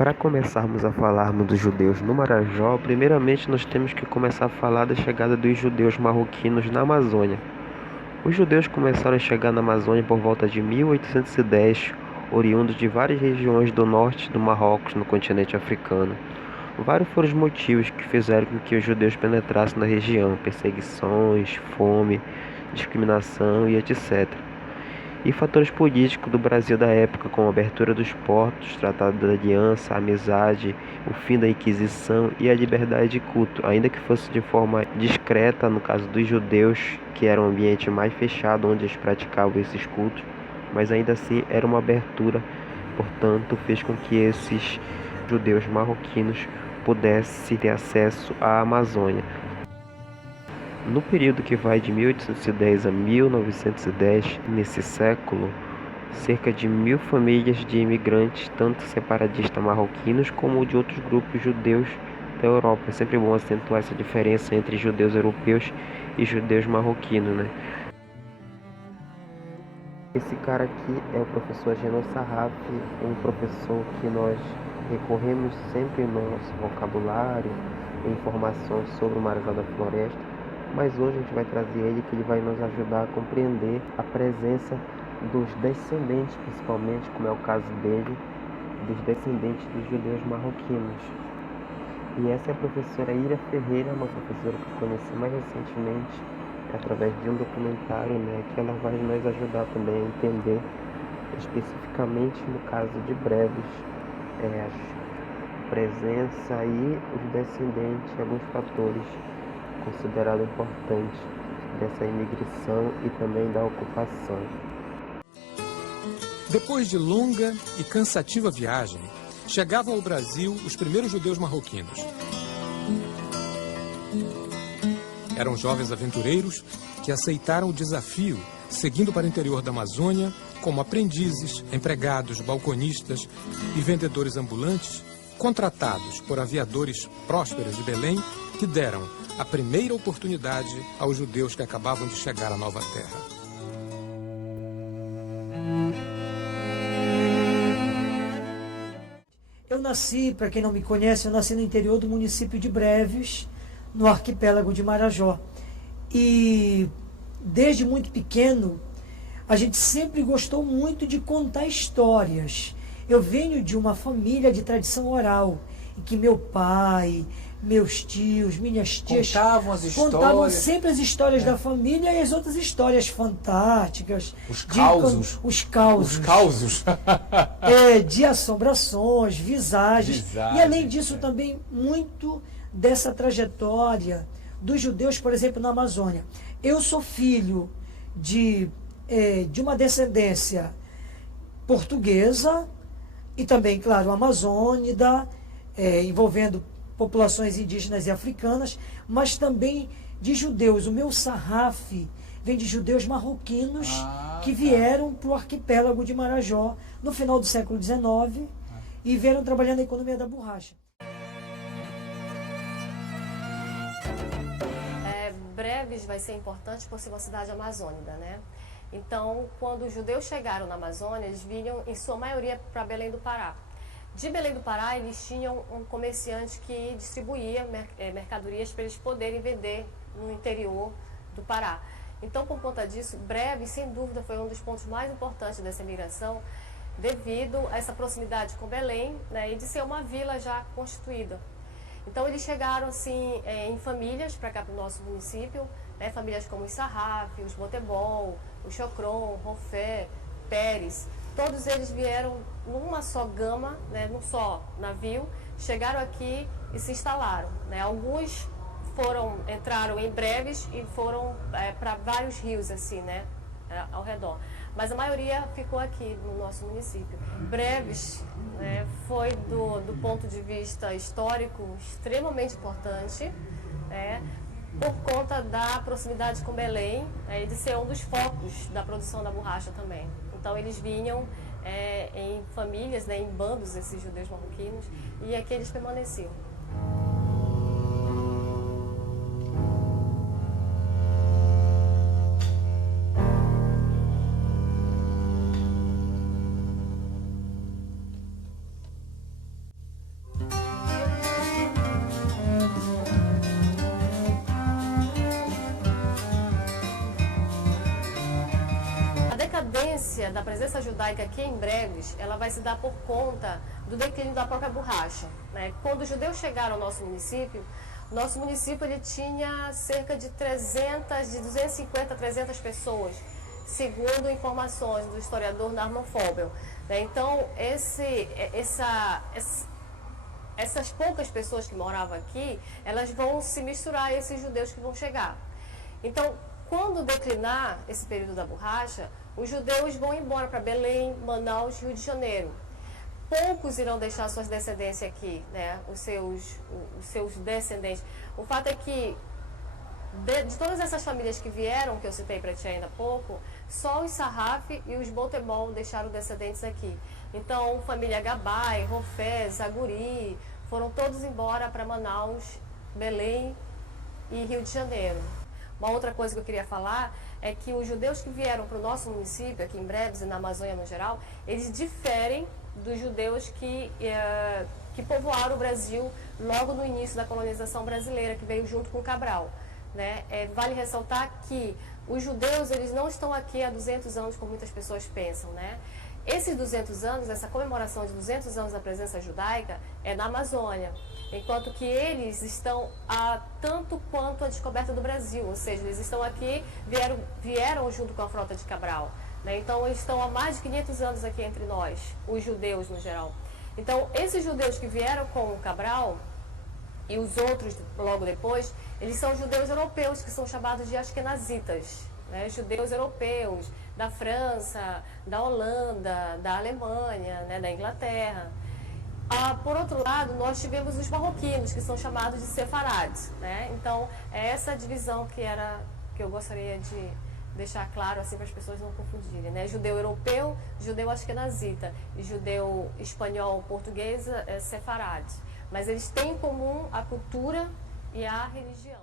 Para começarmos a falarmos dos judeus no Marajó, primeiramente nós temos que começar a falar da chegada dos judeus marroquinos na Amazônia. Os judeus começaram a chegar na Amazônia por volta de 1810, oriundos de várias regiões do norte do Marrocos, no continente africano. Vários foram os motivos que fizeram com que os judeus penetrassem na região: perseguições, fome, discriminação e etc. E fatores políticos do Brasil da época, como a abertura dos portos, Tratado da Aliança, a amizade, o fim da Inquisição e a liberdade de culto, ainda que fosse de forma discreta no caso dos judeus, que era um ambiente mais fechado onde eles praticavam esses cultos, mas ainda assim era uma abertura, portanto fez com que esses judeus marroquinos pudessem ter acesso à Amazônia. No período que vai de 1810 a 1910, nesse século, cerca de 1.000 famílias de imigrantes, tanto separatistas marroquinos como de outros grupos judeus da Europa. É sempre bom acentuar essa diferença entre judeus europeus e judeus marroquinos, né? Esse cara aqui é o professor Geno Sarraf, um professor que nós recorremos sempre no nosso vocabulário, em informações sobre o Marajó da Floresta, mas hoje a gente vai trazer ele, que ele vai nos ajudar a compreender a presença dos descendentes, principalmente, como é o caso dele, dos descendentes dos judeus marroquinos. E essa é a professora Ira Ferreira, uma professora que eu conheci mais recentemente, através de um documentário, né, que ela vai nos ajudar também a entender, especificamente no caso de Breves, a presença e os descendentes, alguns fatores considerados importantes dessa imigração e também da ocupação. Depois de longa e cansativa viagem, chegavam ao Brasil os primeiros judeus marroquinos. Eram jovens aventureiros que aceitaram o desafio, seguindo para o interior da Amazônia como aprendizes, empregados, balconistas e vendedores ambulantes, contratados por aviadores prósperos de Belém, que deram a primeira oportunidade aos judeus que acabavam de chegar à nova terra. Eu nasci, para quem não me conhece, eu nasci no interior do município de Breves, no arquipélago de Marajó. E desde muito pequeno, a gente sempre gostou muito de contar histórias. Eu venho de uma família de tradição oral, em que meu pai, meus tios, minhas tias contavam sempre as histórias da família e as outras histórias fantásticas. Os causos. Os causos. De assombrações, visagens. E além disso também muito dessa trajetória dos judeus, por exemplo, na Amazônia. Eu sou filho de uma descendência portuguesa e também, claro, amazônida, envolvendo populações indígenas e africanas, mas também de judeus. O meu sarraf vem de judeus marroquinos que vieram para o arquipélago de Marajó no final do século XIX e vieram trabalhando na economia da borracha. Breves vai ser importante por ser uma cidade amazônica, né? Então, quando os judeus chegaram na Amazônia, eles vinham, em sua maioria, para Belém do Pará. De Belém do Pará, eles tinham um comerciante que distribuía mercadorias para eles poderem vender no interior do Pará. Então, por conta disso, Breves, sem dúvida, foi um dos pontos mais importantes dessa imigração, devido a essa proximidade com Belém, né, e de ser uma vila já constituída. Então, eles chegaram assim, em famílias para cá, para o nosso município, né, famílias como os Sarraf, os Botebol, o Chocron, Rofé, Pérez. Todos eles vieram numa só gama, né, num só navio, chegaram aqui e se instalaram, né. Alguns entraram em Breves e foram para vários rios assim, né, ao redor. Mas a maioria ficou aqui no nosso município. Breves, né, foi do ponto de vista histórico extremamente importante, né, por conta da proximidade com Belém, e de ser um dos focos da produção da borracha também. Então eles vinham em famílias, né, em bandos, esses judeus marroquinos, e aqui eles permaneciam. importância da presença judaica aqui em Breves, ela vai se dar por conta do declínio da própria borracha, né? Quando os judeus chegaram ao nosso município ele tinha cerca de 250 a 300 pessoas, segundo informações do historiador Narman Fobel, né? Então, essas poucas pessoas que moravam aqui, elas vão se misturar a esses judeus que vão chegar. Então, quando declinar esse período da borracha, os judeus vão embora para Belém, Manaus, Rio de Janeiro. Poucos irão deixar suas descendências aqui, né? Os seus descendentes. O fato é que, de todas essas famílias que vieram, que eu citei para ti ainda há pouco, só os Sarraf e os Boltemol deixaram descendentes aqui. Então, família Gabay, Rofé, Zaguri, foram todos embora para Manaus, Belém e Rio de Janeiro. Uma outra coisa que eu queria falar é que os judeus que vieram para o nosso município, aqui em Breves e na Amazônia no geral, eles diferem dos judeus que povoaram o Brasil logo no início da colonização brasileira, que veio junto com Cabral, né? Vale ressaltar que os judeus, eles não estão aqui há 200 anos, como muitas pessoas pensam, né? Esses 200 anos, essa comemoração de 200 anos da presença judaica é na Amazônia, enquanto que eles estão há tanto quanto a descoberta do Brasil, ou seja, eles estão aqui, vieram junto com a frota de Cabral, né? Então, eles estão há mais de 500 anos aqui entre nós, os judeus no geral. Então, esses judeus que vieram com o Cabral e os outros logo depois, eles são judeus europeus, que são chamados de askenazitas, né? Judeus europeus da França, da Holanda, da Alemanha, né? Da Inglaterra. Por outro lado, nós tivemos os marroquinos, que são chamados de sefarades, né? Então, é essa divisão que eu gostaria de deixar claro assim para as pessoas não confundirem, né? Judeu europeu, judeu askenazita, e judeu espanhol, português, sefarade. Mas eles têm em comum a cultura e a religião.